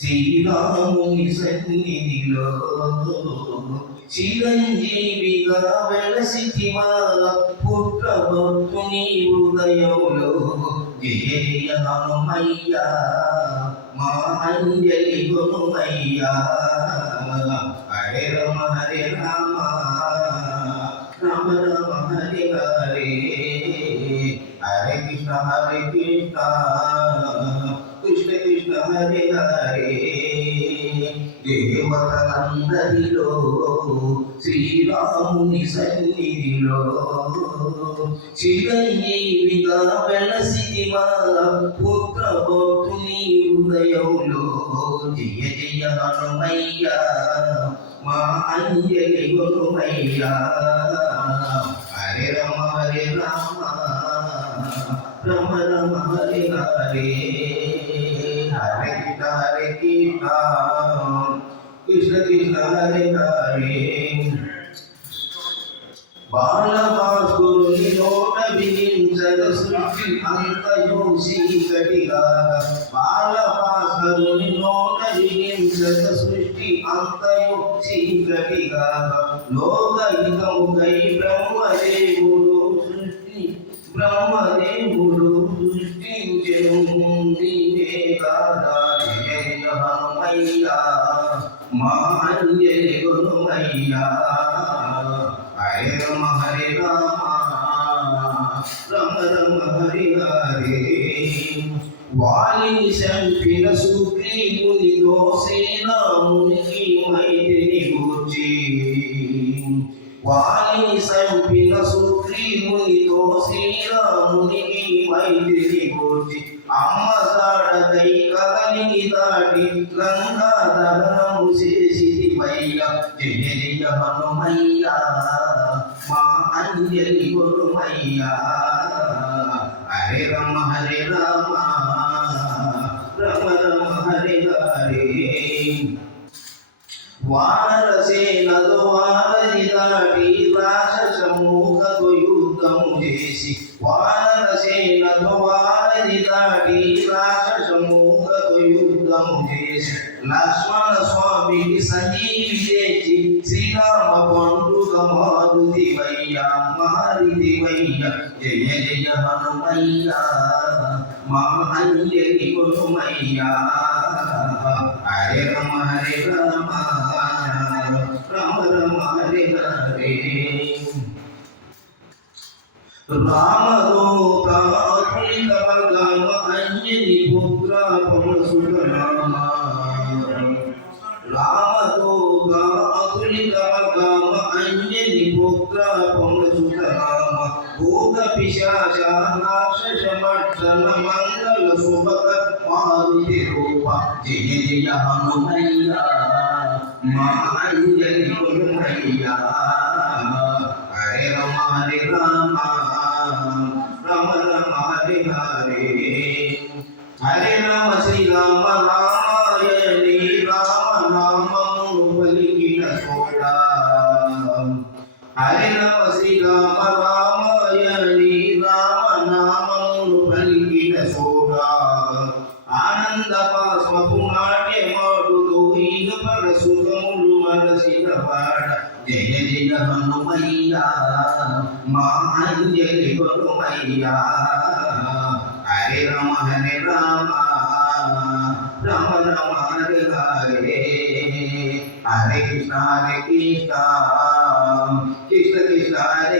శ్రీరాముని సన్నిధిలో చిరంజీవిగా వెలసితివా పుత్రభక్తుని హృదయంలో. జయ జయ హనుమయ్యా మా అంజలి గుణమయ్యా. హరే రామ రామ రామ హరే హరే, హరే కృష్ణ కృష్ణ కృష్ణ హరే హరే. దేవతలందరిలో శ్రీరాముని సన్నిధిలో చిరంజీవిగా వెలసితివా పుత్రభక్తుని హృదయంలో. జయ జయ హనుమయ్యా మా అంజలి గుణమయ్యా. హరే రామ రామ రామ హరే హరే, హరే కృష్ణ కృష్ణ కృష్ణ హరే హరే. బాలభాస్కరుని నోట వినించగ సృష్టి అంతయు చీకటిగా. బాలభాస్కరుని నోట వినించగ సృష్టి అంతయు చీకటిగా. లోకహితముకై బ్రహ్మదేవుడు సృష్టించెను నీవే కాదా. జయ జయ హనుమయ్యా మా అంజలి గుణమయ్యా. హరే రామ రామ రామ హరి హరే. వాలిని చంపిన సుగ్రీవునితో శ్రీరామునికి మైత్రిని గూర్చి. వాలిని చంపిన సుగ్రీవునితో శ్రీరామునికి మైత్రిని గూర్చి. అమ్మ సాడకై కదలిని దాటి లంకా దహనము చేసివయ్యా. జయ జయ హనుమయ్యా మా అంజలి గుణమయ్యా. హరే రామ రామ రామ హరే హరే. వానరసేనతో వారధి దాటి రాక్షసమూకతో యుద్ధము చేసి. వానరసేనతో వారధి దాటి రాక్షసమూకతో యుద్ధము చేసి. లక్ష్మణ స్వామికి సంజీవి తెచ్చి శ్రీరామ పండుగ మారుదివయ్యా మారిదివయ్యా. జయ జయ హనుమయ్యా మా అంజలి గుణమయ్యా. హరే రామ రామ రామ హరే హరే. రామదూత అతులిత వర్గమ అంజలి పుత్ర పవనసుత రామ. రామదూత అతులిత వర్గమ అంజలి పుత్ర పవనసుత రామ. భూత పిశాచ రాక్షస మర్దన మంగళ శుభక మారుతి రూప. జయ జయ హనుమయ్యా మా అంజలి గుణమయ్యా. హరే రామ రామ రామ హరే హరే. హరే రామ శ్రీరామ రామాయణి రామ నామమును పలికిన చోట. హరే రామ శ్రీరామ రామాయణి రామ నామమును పలికిన చోట. ఆనంద పాస్వపు నాట్యమాడుతూ ఈగ పర సుఖములు మనసిన పాడ. జయ జయ హనుమయ్యా మా అంజలి గుణమయ్యా. హరే రామ రామ రామ హరే హరే. హరే కృష్ణ కృష్ణ కృష్ణ కృష్ణ హరే